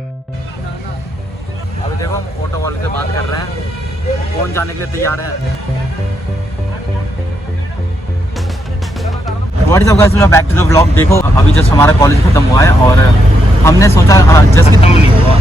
अभी देखो हम ऑटो वाले से बात कर रहे हैं, कौन जाने के लिए तैयार है। What is up guys, back to the vlog. देखो अभी जस्ट हमारा कॉलेज खत्म हुआ है और हमने सोचा जस्ट खत्म नहीं हुआ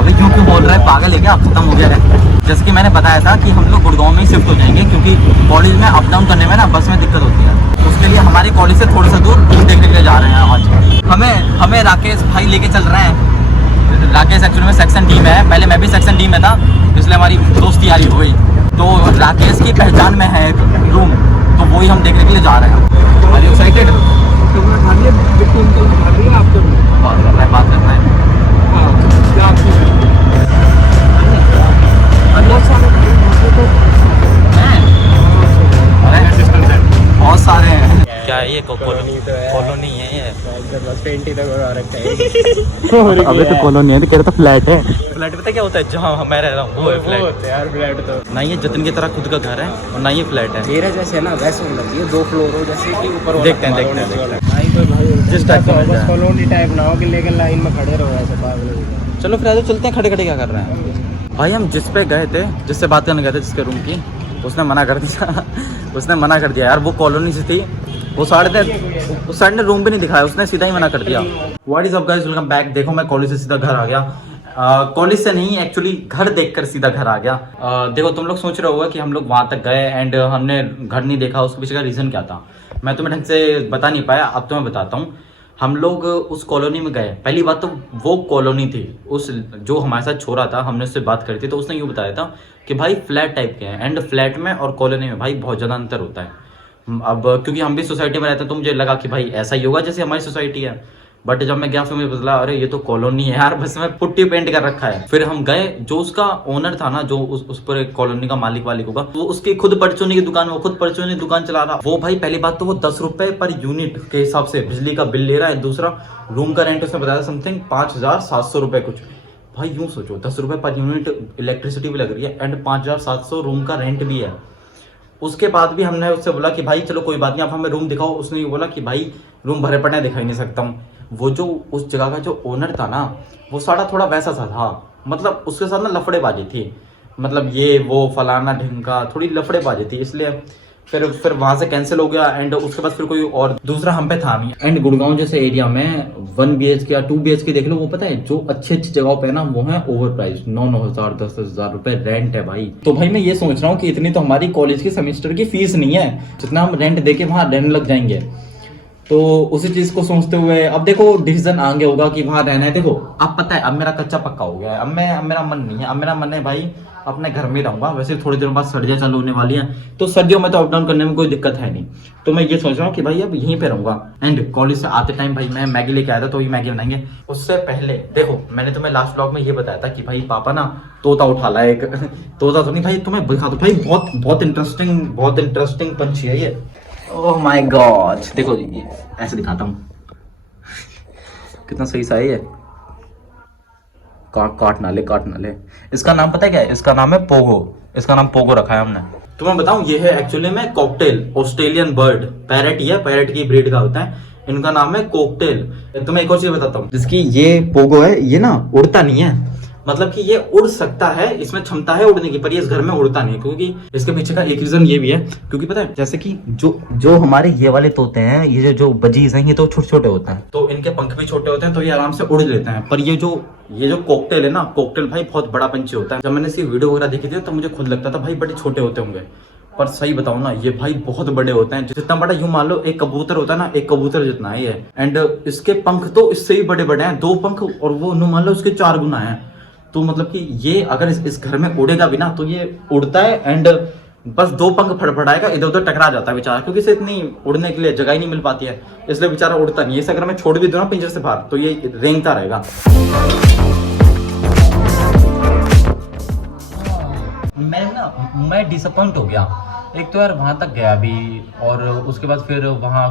अभी क्यों बोल रहा है पागल है क्या, खत्म हो गया है। जैसे कि मैंने बताया था कि हम लोग गुड़गांव में ही शिफ्ट हो जाएंगे क्योंकि कॉलेज में अप डाउन करने में ना बस में दिक्कत होती है। उसके लिए हमारे कॉलेज से थोड़ा सा दूर देखने के लिए जा रहे हैं आज। हमें राकेश भाई लेके चल रहे हैं। राकेश एक्चुअली में सेक्शन डी में है, पहले मैं भी सेक्शन डी में था इसलिए हमारी दोस्ती यारी हो गई। तो राकेश की पहचान में है एक रूम, तो वही हम देखने के लिए जा रहे हैं। Are you excited? बात करना है बहुत सारे हैं। क्या है ये कॉलोनी है ये? पेंट ही तो रखा है। अबे तो कॉलोनी है, कह रहा था फ्लैट है। फ्लैट पता क्या होता है, जहाँ मैं रह रहा हूँ वो है फ्लैट। यार फ्लैट तो ना ये जतिन की तरह खुद का घर है और ना ये फ्लैट है। मेरा जैसे ना वैसे होना चाहिए, 2 फ्लोर हो जैसे कि ऊपर देखते हैं भाई तो भाई जिस टाइप का बस कॉलोनी टाइप ना हो कि लेकिन लाइन में खड़े रहो ऐसे पागल। चलो फिर आज चलते हैं। खड़े खड़े क्या कर रहे हैं भाई? हम जिस पे गए थे, जिससे बात करने गए थे जिसके रूम की, उसने मना कर दिया। उसने मना कर दिया यार, वो कॉलोनी से थी, वो उस साइड ने रूम भी नहीं दिखाया, उसने सीधा ही मना कर दिया। What is up guys, welcome back. देखो मैं कॉलेज से सीधा घर आ गया। कॉलेज से नहीं, एक्चुअली घर देखकर सीधा घर आ गया। देखो तुम लोग सोच रहे होगा कि हम लोग वहां तक गए एंड हमने घर नहीं देखा, उसके पीछे का रीजन क्या था मैं तुम्हें ढंग से बता नहीं पाया। अब तो मैं बताता हूँ। हम लोग उस कॉलोनी में गए, पहली बात तो वो कॉलोनी थी, उस जो हमारे साथ छोरा था हमने उससे बात करी थी, तो उसने यूँ बताया था कि भाई फ्लैट टाइप के हैं एंड फ्लैट में और कॉलोनी में भाई बहुत ज़्यादा अंतर होता है। अब क्योंकि हम भी सोसाइटी में रहते हैं तो मुझे लगा कि भाई ऐसा ही होगा जैसे हमारी सोसाइटी है, बट जब मैं गया फिर मुझे पता चला अरे ये तो कॉलोनी है यार, बस में पुट्टी पेंट कर रखा है। फिर हम गए, जो उसका ओनर था ना, जो उस पर कॉलोनी का मालिक वालिक होगा, वो उसकी खुद परचूनी की दुकान, वो खुद परचूनी दुकान चला रहा। वो भाई पहली बात तो वो 10 रुपए पर यूनिट के हिसाब से बिजली का बिल ले रहा है। दूसरा रूम का रेंट उसने बताया समथिंग 5,700 रुपए कुछ। भाई यूं सोचो 10 रुपए पर यूनिट इलेक्ट्रिसिटी भी लग रही है एंड 5,700 रूम का रेंट भी है। उसके बाद भी हमने उससे बोला कि भाई चलो कोई बात नहीं, आप हमें रूम दिखाओ। उसने ये बोला कि भाई रूम भरे पड़े दिखाई नहीं सकता हूँ। वो जो उस जगह का जो ओनर था ना, वो सारा थोड़ा वैसा सा था, मतलब उसके साथ ना लफड़ेबाजी थी, मतलब ये वो फलाना ढिंका, थोड़ी लफड़ेबाजी थी, इसलिए फिर वहां से कैंसिल हो गया। एंड उसके बाद फिर कोई और दूसरा हम पे था नहीं। एंड गुड़गांव जैसे एरिया में 1 BHK या 2 BHK देख लो, वो पता है जो अच्छी जगहों पे ना वो है ओवर प्राइस, 9,000 10,000 रुपए रेंट है भाई। तो भाई मैं ये सोच रहा हूँ कि इतनी तो हमारी कॉलेज की सेमेस्टर की फीस नहीं है जितना हम रेंट देके वहां रहने लग जाएंगे। तो उसी चीज को सोचते हुए अब देखो डिसीजन आगे होगा कि वहां रहना है। देखो अब पता है, अब मेरा कच्चा पक्का हो गया है। अब मेरा मन नहीं है, अब मेरा मन है भाई अपने घर में रहूंगा। वैसे थोड़ी देर बाद सर्दियां चालू होने वाली हैं, तो सर्दियों में तो अप डाउन करने में कोई दिक्कत है नहीं। तो मैं ये सोच रहा हूँ कि भाई अब यहीं पे रहूंगा। एंड कॉलेज से आते टाइम भाई मैं मैगी लेके आया था, तो ये मैगी बनाएंगे। उससे पहले देखो मैंने तुम्हें लास्ट ब्लॉग में ये बताया था कि भाई पापा ना तोता उठा ला एक तोता तो नहीं भाई, तुम्हें दिखा दो भाई, बहुत इंटरेस्टिंग पंछी है ये। ओह माय गॉड, देखो ये ऐसे दिखाता हूँ कितना सही सा है ये। काट ना ले। इसका नाम पता है क्या है? इसका नाम है पोगो। इसका नाम पोगो रखा है हमने। तो मैं बताऊं, ये है एक्चुअली में कॉकटेल, ऑस्ट्रेलियन बर्ड, पैरेट ही है, पैरेट की ब्रीड का होता है। इनका नाम है कॉकटेल। तो मैं एक और चीज बताता हूँ, जिसकी ये पोगो है, ये ना उड़ता नहीं है, मतलब कि ये उड़ सकता है, इसमें क्षमता है उड़ने की, पर ये इस घर में उड़ता नहीं, क्योंकि इसके पीछे का एक रीजन ये भी है, क्योंकि पता है जैसे कि जो हमारे ये वाले तोते हैं, ये जो बजीज हैं, ये तो छोटे छोटे होते हैं, तो इनके पंख भी छोटे होते हैं, तो ये आराम से उड़ लेते हैं। पर ये जो कॉकटेल है ना, कॉकटेल भाई बहुत बड़ा पंछी होता है। जब मैंने इसकी वीडियो वगैरह देखी थी तो मुझे खुद लगता था भाई बड़े छोटे होते होंगे, पर सही बताऊं ना ये भाई बहुत बड़े होते हैं। जितना बड़ा यूं मान लो एक कबूतर होता है ना, एक कबूतर जितना है ये। एंड इसके पंख तो इससे ही बड़े बड़े हैं, 2 पंख, और वो मान लो उसके 4 गुना है। तो मतलब कि ये अगर इस घर में उड़ेगा भी ना तो ये उड़ता है एंड बस 2 पंख फड़फड़ाएगा, इधर उधर टकरा जाता है बेचारा, क्योंकि इसे इतनी उड़ने के लिए जगह ही नहीं मिल पाती है, इसलिए बेचारा उड़ता नहीं है। इसे अगर मैं छोड़ भी दूं ना पिंजरे से बाहर तो ये रेंगता रहेगा। मैं डिसअपॉइंट हो गया। एक तो यार वहां तक गया भी, और उसके बाद फिर वहां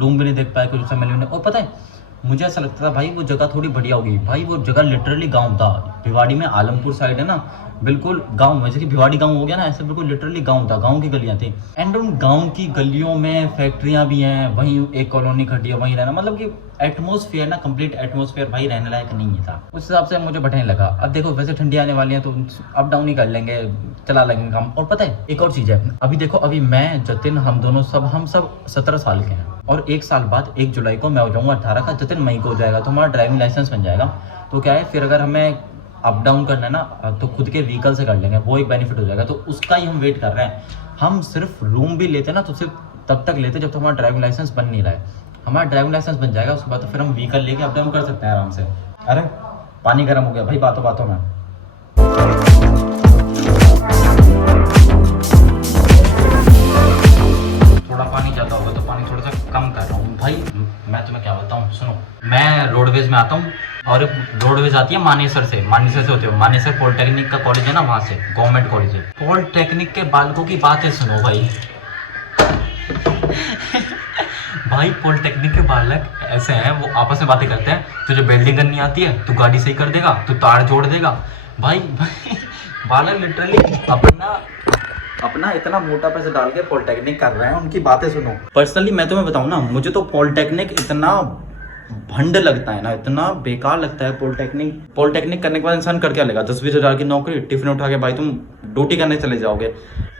रूम भी नहीं देख पाया कुछ समय लेने। और पता है मुझे ऐसा लगता था भाई वो जगह थोड़ी बढ़िया होगी, भाई वो जगह लिटरली गांव था। भिवाड़ी में आलमपुर साइड है ना, बिल्कुल गांव, जैसे कि भिवाड़ी गांव हो गया ना, ऐसे बिल्कुल लिटरली गांव था, गांव की गलियां थी। एंड उन गांव की गलियों में फैक्ट्रियां भी हैं, वहीं एक कॉलोनी खड़ी है, वहीं रहना, मतलब कि एटमोसफियर ना, कंप्लीट एटमोसफियर भाई रहने लायक नहीं था। उस हिसाब से मुझे बढ़िया लगा। अब देखो वैसे ठंडी आने वाली है तो अप डाउन ही कर लेंगे, चला लेंगे काम। और पता है एक और चीज़ है, अभी देखो अभी मैं जतिन हम दोनों हम सब 17 साल के हैं और 1 साल बाद 1 जुलाई को मैं हो जाऊँगा 18 का, जतिन मई को हो जाएगा तो हमारा ड्राइविंग लाइसेंस बन जाएगा। तो क्या है फिर अगर हमें अप डाउन करना है ना तो खुद के व्हीकल से कर लेंगे, वो एक बेनिफिट हो जाएगा। तो उसका ही हम वेट कर रहे हैं। हम सिर्फ रूम भी लेते ना तो सिर्फ तब तक लेते जब तक हमारा ड्राइविंग लाइसेंस बन नहीं रहा है। हमारा ड्राइविंग लाइसेंस बन जाएगा उसके बाद तो फिर हम व्हीकल लेके अप डाउन कर सकते हैं आराम से। अरे पानी गर्म हो गया भाई बातों बातों में। थोड़ा पानी ज़्यादा होगा तो पानी थोड़ा सा कम कर रहा हूँ भाई। मैं तुम्हें क्या बताऊँ, सुनो मैं रोडवेज में आता हूँ और रोडवेज आती है मानेसर से होते हो, मानेसर पॉलिटेक्निक का कॉलेज है ना, वहाँ से गवर्नमेंट कॉलेज है। पॉलिटेक्निक के बालकों की बातें सुनो भाई। भाई पॉलिटेक्निक के बालक ऐसे हैं, वो आपस में बातें करते हैं। तुझे वेल्डिंग करनी आती है, तू गाड़ी सही कर देगा, तू तार जोड़ देगा। भाई बालक लिटरली अपना इतना मोटा पैसा डाल के पॉलिटेक्निक कर रहे हैं, उनकी बातें सुनो। पर्सनली मैं तुम्हें बताऊं ना, मुझे तो पॉलिटेक्निक इतना भंड लगता है ना, इतना बेकार लगता है पॉलिटेक्निक करने के बाद इंसान कर क्या लेगा? 10-20 हज़ार की नौकरी, टिफिन उठा के भाई तुम ड्यूटी करने चले जाओगे।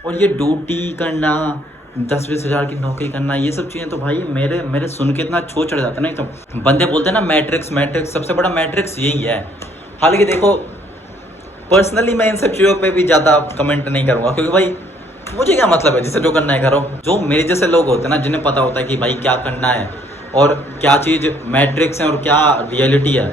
और ये ड्यूटी करना, 10-20 हज़ार की नौकरी करना, ये सब चीज़ें तो भाई मेरे सुन के इतना छो चढ़ जाता है ना। तो बंदे बोलते हैं ना मैट्रिक्स, सबसे बड़ा मैट्रिक्स यही है। हालांकि देखो पर्सनली मैं इन सब चीज़ों पे भी ज़्यादा कमेंट नहीं करूँगा, क्योंकि भाई मुझे क्या मतलब है, जिसे जो करना है करो। जो मेरे जैसे लोग होते हैं ना, जिन्हें पता होता है कि भाई क्या करना है और क्या चीज़ मैट्रिक्स है और क्या रियलिटी है,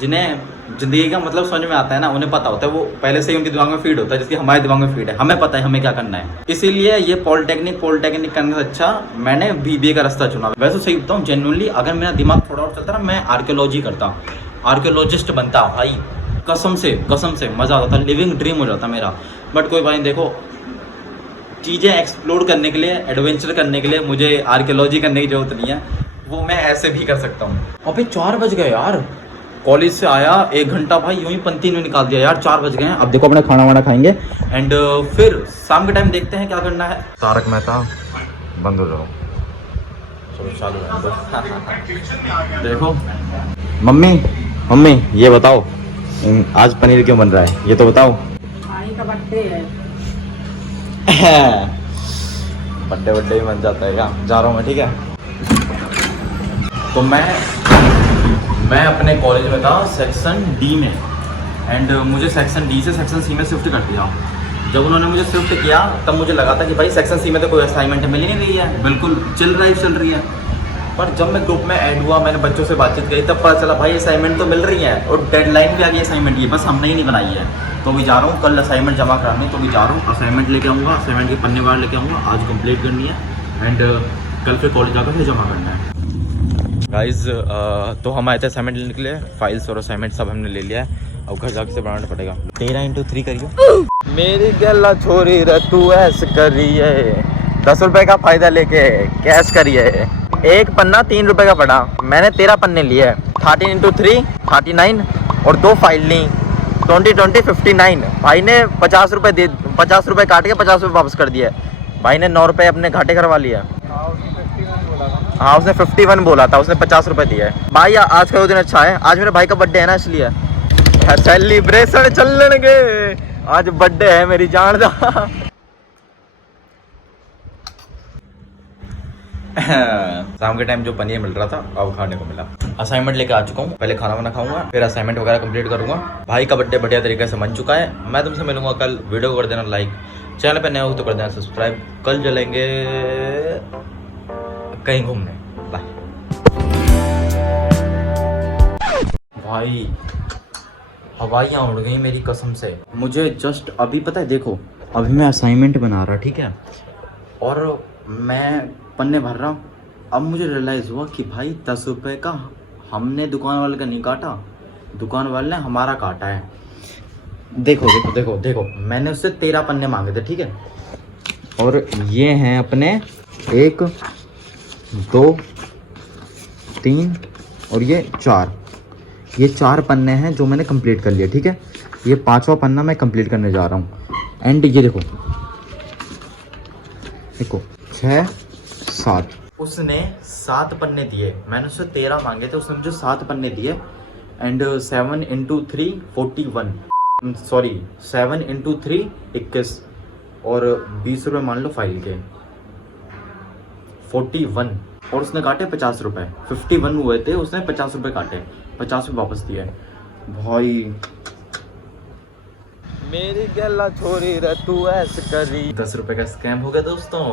जिन्हें ज़िंदगी का मतलब समझ में आता है ना, उन्हें पता होता है, वो पहले से ही उनके दिमाग में फीड होता है, जिसकी हमारे दिमाग में फीड है। हमें पता है हमें क्या करना है, इसीलिए ये पॉलिटेक्निक करने से अच्छा मैंने BBA का रास्ता चुना। वैसे सही बताऊँ जेन्युइनली, अगर मेरा दिमाग थोड़ा और चलता ना, मैं आर्कियोलॉजी करता, आर्कियोलॉजिस्ट बनता भाई। कसम से मज़ा आता था, लिविंग ड्रीम हो जाता मेरा। बट कोई भाई देखो, चीज़ें एक्सप्लोर करने के लिए, एडवेंचर करने के लिए मुझे आर्कियोलॉजी करने की जरूरत नहीं है, वो मैं ऐसे भी कर सकता हूँ। अभी 4 बज गए यार, कॉलेज से आया 1 घंटा भाई यूं ही पंती में निकाल दिया यार। 4 बज गए हैं। अब देखो अपना खाना वाना खाएंगे एंड फिर शाम के टाइम देखते हैं क्या करना है। तारक मेहता बंद हो जाओ, चलो चालू है। देखो मम्मी ये बताओ आज पनीर क्यों बन रहा है, ये तो बताओ। भाई का बर्थडे है। बर्थडे ही बन जाता है क्या? जा रहा हूँ मैं, ठीक है। तो मैं अपने कॉलेज में था सेक्शन D में एंड मुझे सेक्शन D से सेक्शन C में शिफ्ट कर दिया। जब उन्होंने मुझे शिफ्ट किया तब मुझे लगा था कि भाई सेक्शन C में तो कोई असाइनमेंट मिल ही नहीं रही है, बिल्कुल चिल रही है। पर जब मैं ग्रुप में ऐड हुआ, मैंने बच्चों से बातचीत करी, तब पता चला भाई असाइनमेंट तो मिल रही है और डेडलाइन भी आ गई असाइनमेंट की, बस हमने ही नहीं बनाई है। तो भी जा रहा हूँ कल असाइनमेंट जमा कराने, तो भी जा रहा हूँ असाइनमेंट लेके आऊँगा, असाइनमेंट के पन्ने वार लेके आऊँगा, आज कंप्लीट करनी है एंड कल फिर कॉलेज जाकर फिर जमा करना है। गाइज तो हम आए थे असाइनमेंट लेने के लिए, फाइल्स और असाइनमेंट सब हमने ले लिया है। अब घर जाके से बनाना पड़ेगा। 13x3 करिए। मेरी गला छोरी रे तू ऐस करिए, 10 रुपए का फायदा लेके कैश करिए। एक पन्ना 3 रुपए का पड़ा, मैंने 13 पन्ने लिए हैं। 13x3 39 और 2 फाइल ली, 20 59। भाई ने 50 रुपए काट के 50 रुपए वापस कर दिया। भाई ने 9 रुपए अपने घाटे करवा लिया। हाँ उसने 51 बोला था, उसने 50 रुपए दिए है। भाई आज का दिन अच्छा है, आज मेरे भाई का बर्थडे है ना, इसलिए सेलिब्रेशन चलणगे, आज बर्थडे है मेरी जान दा। शाम के टाइम जो पनीर मिल रहा था अब खाने को मिला। असाइनमेंट लेके आ चुका हूँ, पहले खाना वाना खाऊंगा फिर असाइनमेंट वगैरह कंप्लीट करूंगा। भाई का बर्थडे बढ़िया तरीके से बन चुका है। मैं तुमसे मिलूंगा कल, वीडियो को कर देना लाइक, चैनल पे नए हो तो कर देना सब्सक्राइब। कल चलेंगे कहीं घूमने, बाय। भाई हवाइयाँ उड़ गई मेरी कसम से। मुझे जस्ट अभी पता है, देखो अभी मैं असाइनमेंट बना रहा, ठीक है, और मैं पन्ने भर रहा हूँ। अब मुझे रियलाइज़ हुआ कि भाई 10 रुपये का हमने दुकान वाले का नहीं काटा, दुकान वाले ने हमारा काटा है। देखो मैंने उससे 13 पन्ने मांगे थे, ठीक है, और ये हैं अपने 1 2 3 और ये 4, ये 4 पन्ने हैं जो मैंने कंप्लीट कर लिए, ठीक है। ये 5वां पन्ना मैं कंप्लीट करने जा रहा हूँ एंड ये देखो 6 7, उसने 7 पन्ने दिए, मैंने उससे 13 मांगे थे, उसने मुझे 7 पन्ने दिए। एंड 7 × 3 41, सॉरी 7 × 3 21 और 20 रुपये मान लो फाइल के, 41। और उसने काटे 50 रुपये, 51 हुए थे, उसने 50 रुपये काटे, 50 रुपये वापस दिए भाई। मेरी गला छोरी रे तू ऐसे करी। 10 रुपये का स्कैम हो गया दोस्तों।